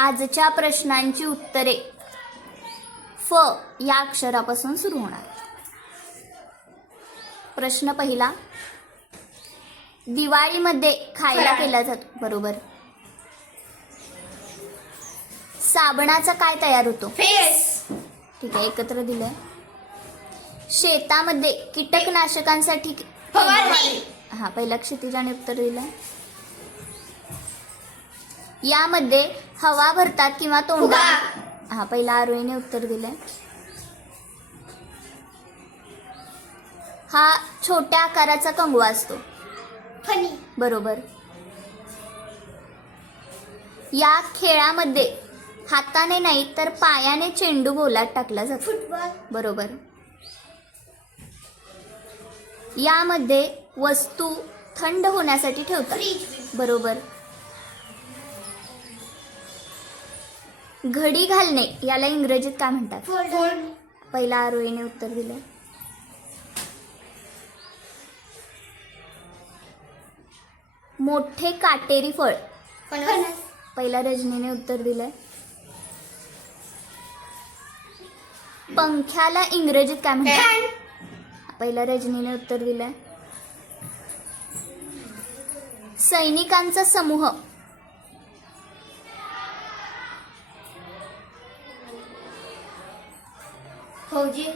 आजच्या प्रश्नांची उत्तरे फ या अक्षरापासून सुरू होणार. प्रश्न पहिला, दिवाळीमध्ये खायला केला जातो. बरोबर. साबणाचा काय तयार होतो? फेस. ठीक आहे, एकत्र दिलंय. शेतामध्ये कीटकनाशकांसाठी फवारणी. हा, पहिला क्षितिजाने उत्तर दिलंय. यामध्ये हवा भरतात किंवा तोंडा. हा, पहिला आरोहीने उत्तर दिलंय. हा छोट्या आकाराचा कंगवा असतो. फणी. बरोबर. या खेळामध्ये हाताने नाही तर पायाने चेंडू गोलात टाकला जातो. फुटबॉल. बरोबर. यामध्ये वस्तू थंड होण्यासाठी ठेवतात. फ्रीज. बरोबर. घडी घालणे याला इंग्रजीत काय म्हणतात? फोल्ड. पहिला आरोहीने उत्तर दिलं. मोठे काटेरी फळ. फणस. पहिला रजनीने उत्तर दिलंय. पंख्याला इंग्रजीत काय म्हणतात? फॅन. पहिला रजनीने उत्तर दिलंय. सैनिकांचा समूह. फौजी.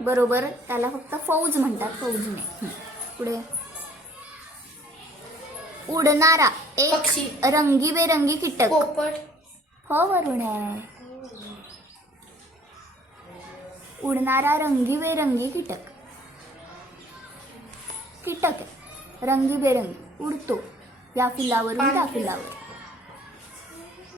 बरोबर, त्याला फक्त फौज म्हणतात, फौज नाही. पुढे, उडणारा एक पक्षी. रंगीबेरंगी कीटक. पोपट. हो, वरुण आहे. उडणारा रंगीबेरंगी कीटक. कीटक आहे, रंगीबेरंगी, उडतो या फुलावरून त्या फुलावर.